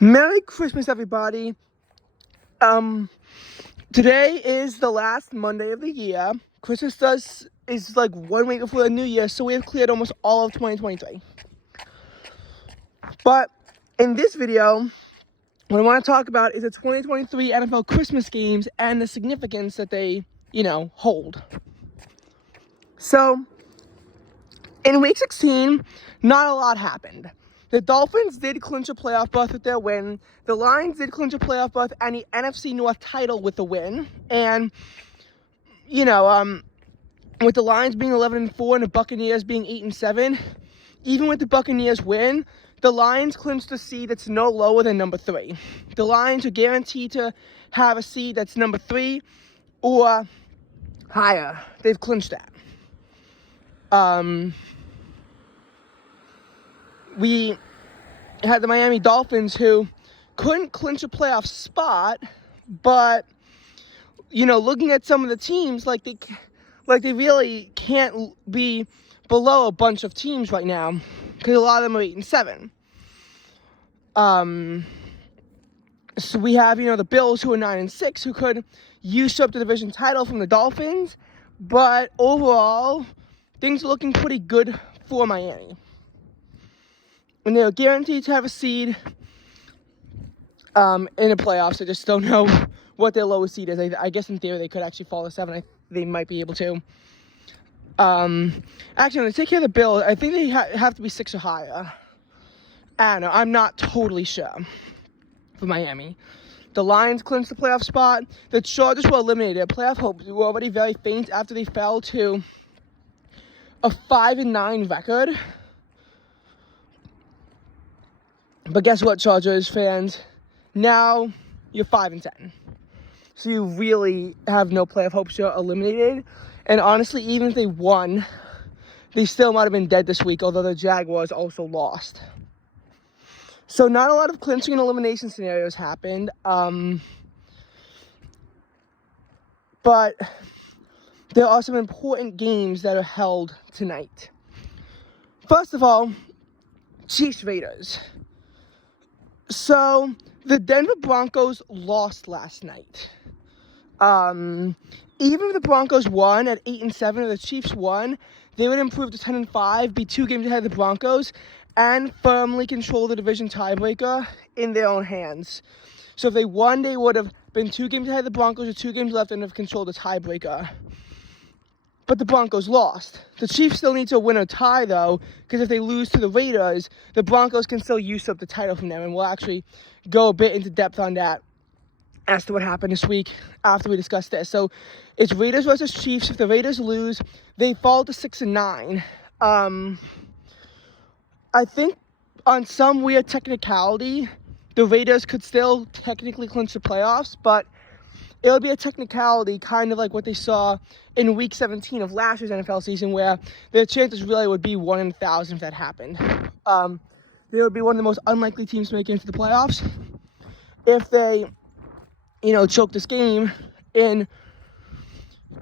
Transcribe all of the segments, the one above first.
Merry Christmas, everybody. Today is the last Monday of the year. Christmas is like 1 week before the new year, so we have cleared almost all of 2023. But in this video, what I want to talk about is the 2023 NFL Christmas games and the significance that they, hold. So, in week 16, not a lot happened. The Dolphins did clinch a playoff berth with their win. The Lions did clinch a playoff berth and the NFC North title with the win. And, with the Lions being 11-4 and the Buccaneers being 8-7, even with the Buccaneers win, the Lions clinched a seed that's no lower than number 3. The Lions are guaranteed to have a seed that's number 3 or higher. They've clinched that. We had the Miami Dolphins who couldn't clinch a playoff spot, but, looking at some of the teams, they really can't be below a bunch of teams right now because a lot of them are 8-7. So we have, the Bills who are 9-6 who could usurp the division title from the Dolphins, but overall, things are looking pretty good for Miami. And they're guaranteed to have a seed in the playoffs. I just don't know what their lowest seed is. I guess in theory they could actually fall to 7. They might be able to. Actually, I'm going to take care of the Bills. I think they have to be 6 or higher. I don't know. I'm not totally sure for Miami. The Lions clinched the playoff spot. The Chargers were eliminated. Their playoff hopes were already very faint after they fell to a 5-9 record. But guess what, Chargers fans? Now you're 5-10. So you really have no playoff hopes. You're eliminated. And honestly, even if they won, they still might have been dead this week, although the Jaguars also lost. So not a lot of clinching and elimination scenarios happened. But there are some important games that are held tonight. First of all, Chiefs-Raiders. So, the Denver Broncos lost last night. Even if the Broncos won at 8-7 or the Chiefs won, they would improve to 10-5, be 2 games ahead of the Broncos, and firmly control the division tiebreaker in their own hands. So if they won, they would have been 2 games ahead of the Broncos with 2 games left and have controlled the tiebreaker. But the Broncos lost. The Chiefs still need to win or tie, though, because if they lose to the Raiders, the Broncos can still usurp the title from them, and we'll actually go a bit into depth on that as to what happened this week after we discuss this. So it's Raiders versus Chiefs. If the Raiders lose, they fall to 6-9. I think on some weird technicality, the Raiders could still technically clinch the playoffs, but it'll be a technicality, kind of like what they saw in Week 17 of last year's NFL season, where their chances really would be 1 in 1,000 if that happened. They would be one of the most unlikely teams to make it into the playoffs if they, choke this game in,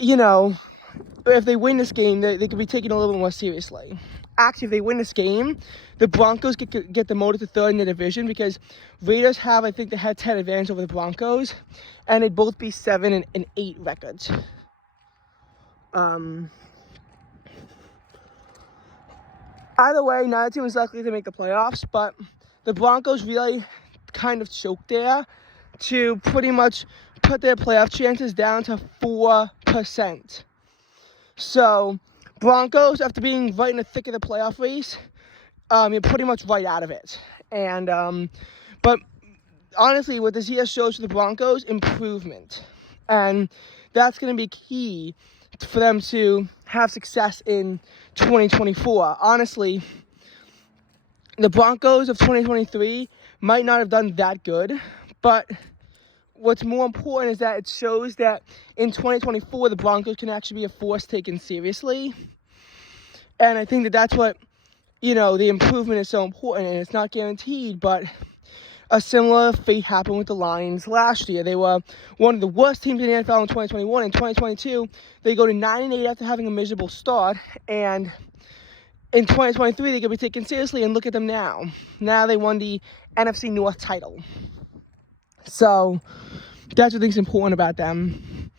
if they win this game, they could be taken a little bit more seriously. Actually, if they win this game, the Broncos get demoted to 3rd in the division because Raiders have, I think, the head-to-head advantage over the Broncos, and they'd both be 7-8 records. Either way, neither team is likely to make the playoffs, but the Broncos really kind of choked there to pretty much put their playoff chances down to 4%. So Broncos, after being right in the thick of the playoff race, you're pretty much right out of it. And but honestly, what this year shows for the Broncos, improvement. And that's going to be key for them to have success in 2024. Honestly, the Broncos of 2023 might not have done that good, but what's more important is that it shows that in 2024, the Broncos can actually be a force taken seriously. And I think that that's what, the improvement is so important, and it's not guaranteed, but a similar fate happened with the Lions last year. They were one of the worst teams in the NFL in 2021. In 2022, they go to 9-8 after having a miserable start, and in 2023, they could be taken seriously, and look at them now. Now they won the NFC North title. So that's what I think is important about them.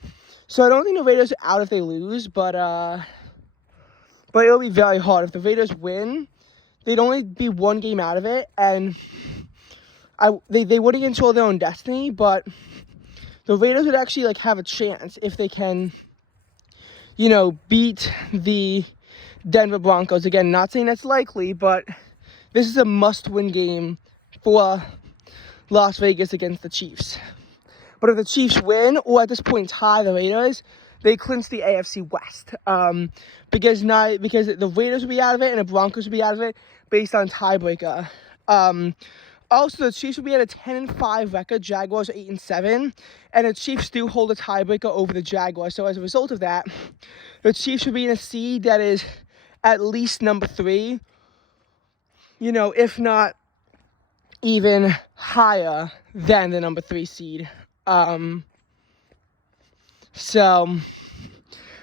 So I don't think the Raiders are out if they lose, but it'll be very hard. If the Raiders win, they'd only be one game out of it, and they wouldn't control their own destiny, but the Raiders would actually have a chance if they can, beat the Denver Broncos. Again, not saying that's likely, but this is a must-win game for Las Vegas against the Chiefs. But if the Chiefs win, or at this point tie the Raiders, they clinch the AFC West. Because the Raiders will be out of it and the Broncos will be out of it based on tiebreaker. Also, the Chiefs will be at a 10-5 record. Jaguars are 8-7, and the Chiefs do hold a tiebreaker over the Jaguars. So as a result of that, the Chiefs will be in a seed that is at least number 3. If not even higher than the number 3 seed. So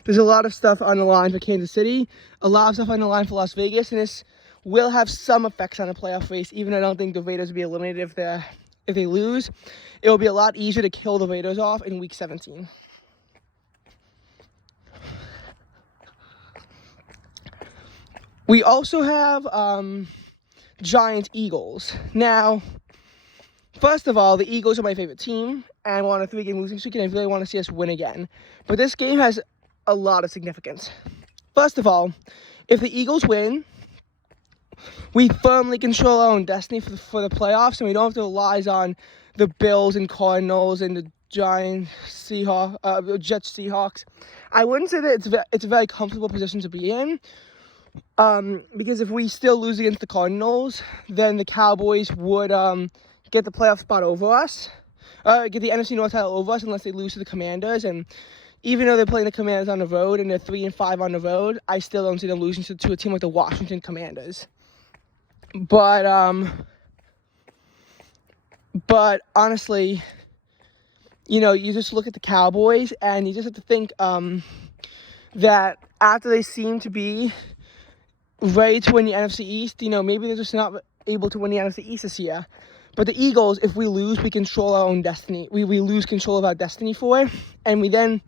there's a lot of stuff on the line for Kansas City, a lot of stuff on the line for Las Vegas, and this will have some effects on the playoff race. Even though I don't think the Raiders will be eliminated if they lose, it will be a lot easier to kill the Raiders off in Week 17. We also have Giants-Eagles. Now, first of all, the Eagles are my favorite team, and we're on a 3-game losing streak, and I really want to see us win again. But this game has a lot of significance. First of all, if the Eagles win, we firmly control our own destiny for the playoffs, and we don't have to rely on the Bills and Cardinals and the Jets Seahawks. I wouldn't say that it's a very comfortable position to be in, because if we still lose against the Cardinals, then the Cowboys would get the playoff spot over us, get the NFC North title over us unless they lose to the Commanders. And even though they're playing the Commanders on the road and they're 3-5 on the road, I still don't see them losing to a team like the Washington Commanders. But honestly, you just look at the Cowboys and you just have to think that after they seem to be ready to win the NFC East, maybe they're just not able to win the NFC East this year. But the Eagles, if we lose, we control our own destiny. We lose control of our destiny for it, and we then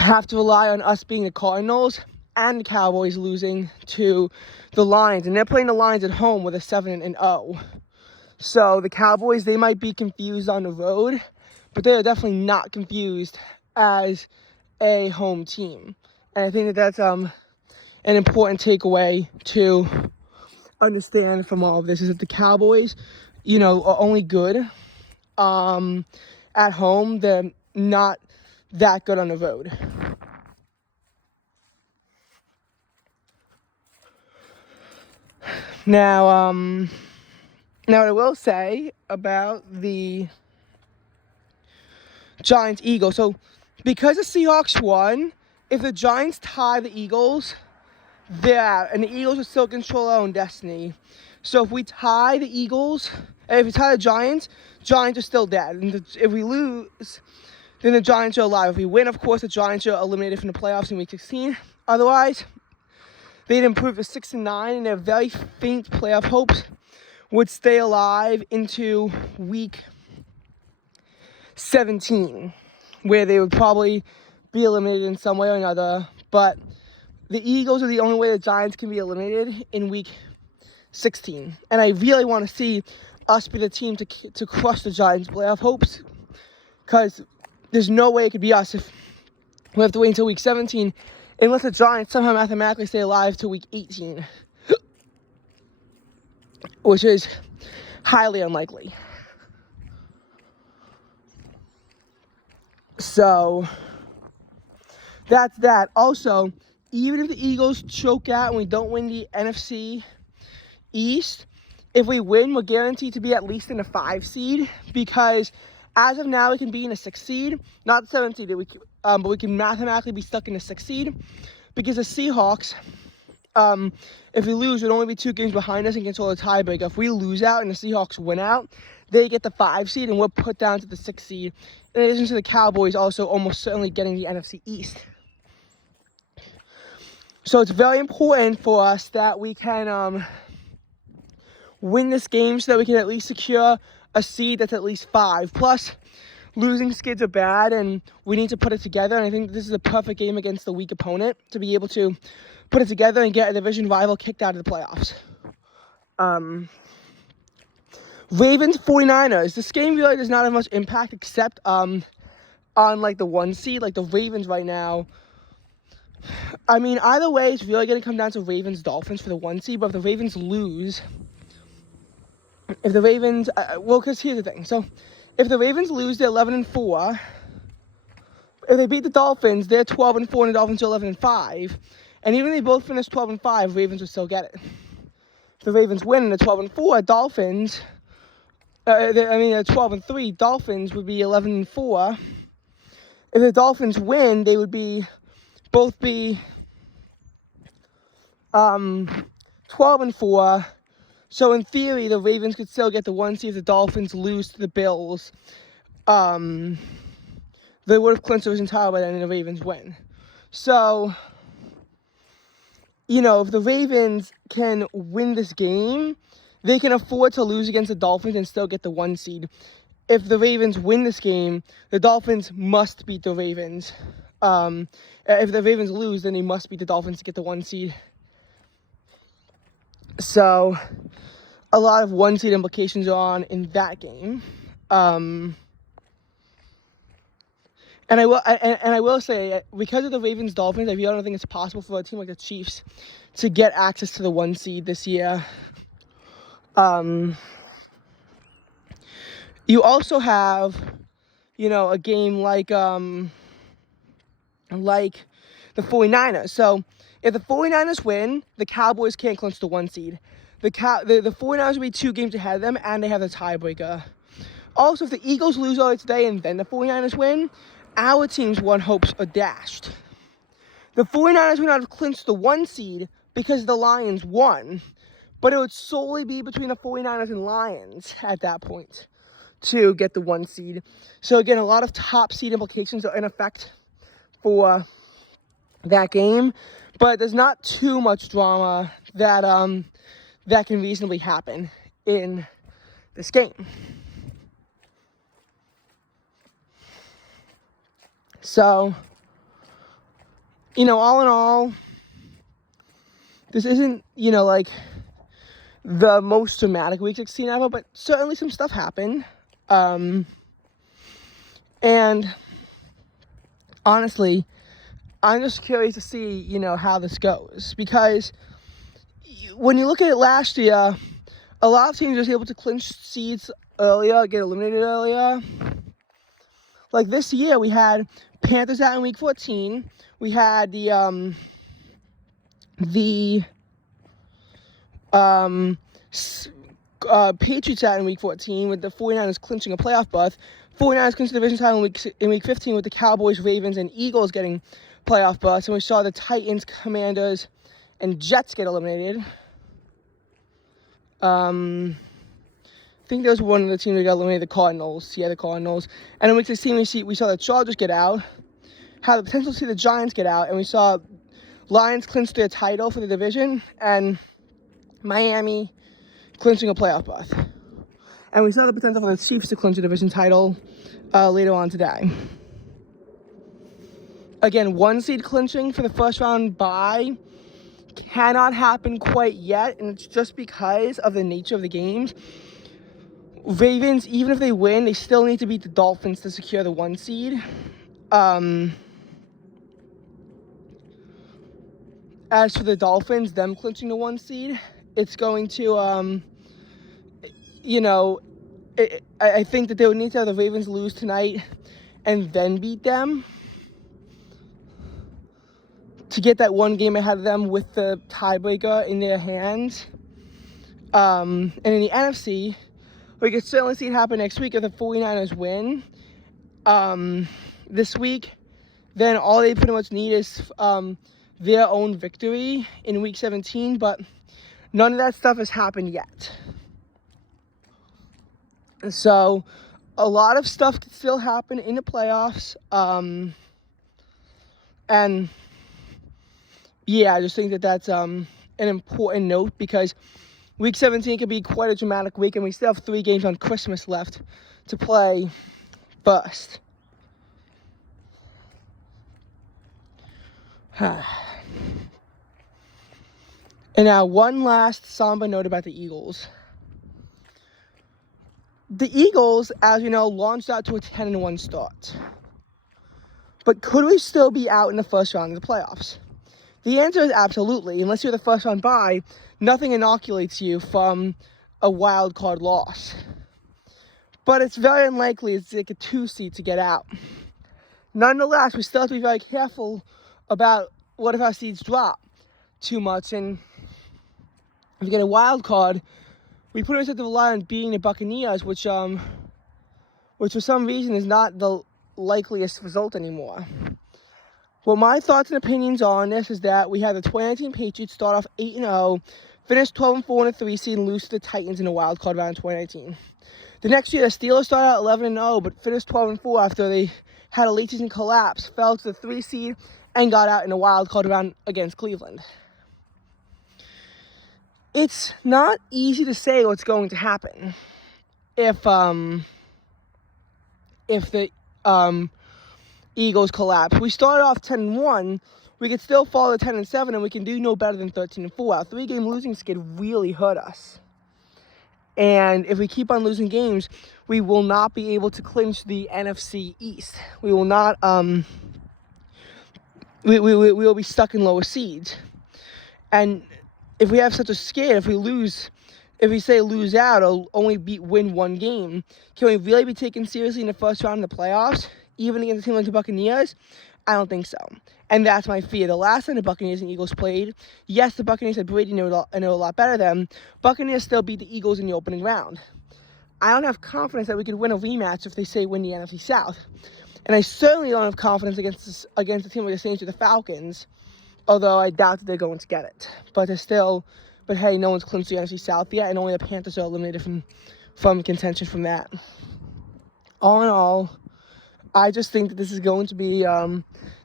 have to rely on us being the Cardinals and the Cowboys losing to the Lions. And they're playing the Lions at home with a 7-0. So the Cowboys, they might be confused on the road, but they're definitely not confused as a home team. And I think that that's an important takeaway to understand from all of this, is that the Cowboys, are only good at home. They're not that good on the road. Now what I will say about the Giants-Eagles, so because the Seahawks won, if the Giants tie the Eagles, they're out, and the Eagles will still control our own destiny. So if we tie the Eagles, if we tie the Giants are still dead. And if we lose, then the Giants are alive. If we win, of course, the Giants are eliminated from the playoffs in Week 16. Otherwise, they'd improve to 6-9, and their very faint playoff hopes would stay alive into Week 17, where they would probably be eliminated in some way or another. But the Eagles are the only way the Giants can be eliminated in Week 16. And I really want to see us be the team to crush the Giants' playoff hopes, because there's no way it could be us if we have to wait until Week 17, unless the Giants somehow mathematically stay alive to Week 18, which is highly unlikely. So that's that. Also, even if the Eagles choke out and we don't win the NFC East, if we win, we're guaranteed to be at least in a 5 seed, because as of now, we can be in a 6 seed, not the 7 seed, but we can mathematically be stuck in a 6 seed, because the Seahawks, if we lose, would only be 2 games behind us and control the tiebreaker. If we lose out and the Seahawks win out, they get the 5 seed and we're put down to the 6 seed. In addition to the Cowboys also almost certainly getting the NFC East. So it's very important for us that we can win this game so that we can at least secure a seed that's at least 5. Plus, losing skids are bad, and we need to put it together. And I think this is a perfect game against a weak opponent to be able to put it together and get a division rival kicked out of the playoffs. Ravens 49ers. This game really does not have much impact except on like the 1 seed, like the Ravens right now. I mean, either way, it's really going to come down to Ravens Dolphins for the 1 seed. But if the Ravens lose, because here's the thing. So, if the Ravens lose, they're 11-4. If they beat the Dolphins, they're 12-4, and the Dolphins are 11-5. And even if they both finish 12-5, Ravens will still get it. If the Ravens win and they're 12-4, Dolphins. They're 12-3. Dolphins would be 11-4. If the Dolphins win, they would both be 12-4. So in theory, the Ravens could still get the 1 seed if the Dolphins lose to the Bills. They would have clinched the division title by then, and the Ravens win. So, if the Ravens can win this game, they can afford to lose against the Dolphins and still get the 1 seed. If the Ravens win this game, the Dolphins must beat the Ravens. If the Ravens lose, then they must beat the Dolphins to get the 1 seed. So, a lot of 1 seed implications are on in that game. And I will say, because of the Ravens Dolphins, I really don't think it's possible for a team like the Chiefs to get access to the 1 seed this year. You also have, a game like the 49ers. So if the 49ers win, the Cowboys can't clinch the 1 seed. The 49ers will be 2 games ahead of them, and they have the tiebreaker. Also, if the Eagles lose early today and then the 49ers win, our team's 1 hopes are dashed. The 49ers would not have clinched the 1 seed because the Lions won, but it would solely be between the 49ers and Lions at that point to get the 1 seed. So again, a lot of top seed implications are in effect for that game, but there's not too much drama that that can reasonably happen in this game. So, all in all, this isn't, like the most dramatic Week 16 ever, but certainly some stuff happened. And honestly, I'm just curious to see, how this goes. Because when you look at it last year, a lot of teams were able to clinch seeds earlier, get eliminated earlier. Like this year, we had Panthers out in Week 14. We had the Patriots out in Week 14 with the 49ers clinching a playoff berth. 49ers clinched the division title in Week 15 with the Cowboys, Ravens, and Eagles getting playoff berths. And we saw the Titans, Commanders, and Jets get eliminated. I think there was one of the teams that got eliminated, the Cardinals. Yeah, the Cardinals. And in Week 16, we saw the Chargers get out, had the potential to see the Giants get out, and we saw Lions clinch their title for the division, and Miami clinching a playoff berth. And we saw the potential for the Chiefs to clinch a division title later on today. Again, 1 seed clinching for the first round bye cannot happen quite yet, and it's just because of the nature of the games. Ravens, even if they win, they still need to beat the Dolphins to secure the 1 seed. As for the Dolphins, them clinching the 1 seed, it's going to, I think that they would need to have the Ravens lose tonight and then beat them to get that 1 game ahead of them with the tiebreaker in their hands. And in the NFC, we could certainly see it happen next week if the 49ers win this week. Then all they pretty much need is their own victory in Week 17, but none of that stuff has happened yet. So a lot of stuff could still happen in the playoffs. And yeah, I just think that that's an important note, because Week 17 could be quite a dramatic week, and we still have 3 games on Christmas left to play first. And now one last somber note about the Eagles. The Eagles, as you know, launched out to a 10-1 start. But could we still be out in the first round of the playoffs? The answer is absolutely. Unless you're the first round bye, nothing inoculates you from a wild card loss. But it's very unlikely it's like a 2 seed to get out. Nonetheless, we still have to be very careful about what if our seeds drop too much. And if we get a wild card, we put ourselves to rely on beating the Buccaneers, which for some reason is not the likeliest result anymore. Well, my thoughts and opinions on this is that we had the 2019 Patriots start off 8-0, finish 12-4 in a 3 seed, and lose to the Titans in a wild card round in 2019. The next year, the Steelers started out 11-0, but finished 12-4 after they had a late season collapse, fell to the 3 seed, and got out in a wild card round against Cleveland. It's not easy to say what's going to happen if the Eagles collapse. We started off 10-1. We could still fall to 10-7, and we can do no better than 13-4. Our 3-game losing skid really hurt us. And if we keep on losing games, we will not be able to clinch the NFC East. We will not. We will be stuck in lower seeds. And if we have such a skid, if we say lose out or only win 1 game, can we really be taken seriously in the first round of the playoffs, even against a team like the Buccaneers? I don't think so. And that's my fear. The last time the Buccaneers and Eagles played, yes, the Buccaneers had Brady and they were a lot better than them. Buccaneers still beat the Eagles in the opening round. I don't have confidence that we could win a rematch if they say win the NFC South. And I certainly don't have confidence against a team like the Saints or the Falcons, although I doubt that they're going to get it. But hey, no one's clinched the NFC South yet, and only the Panthers are eliminated from contention from that. All in all, I just think that this is going to be,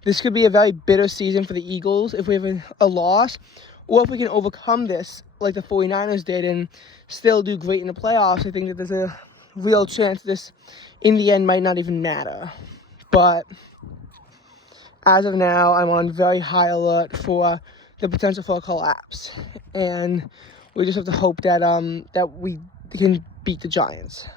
this could be a very bitter season for the Eagles if we have a loss, or if we can overcome this like the 49ers did and still do great in the playoffs. I think that there's a real chance this, in the end, might not even matter. But as of now, I'm on very high alert for the potential for a collapse. And we just have to hope that that we can beat the Giants.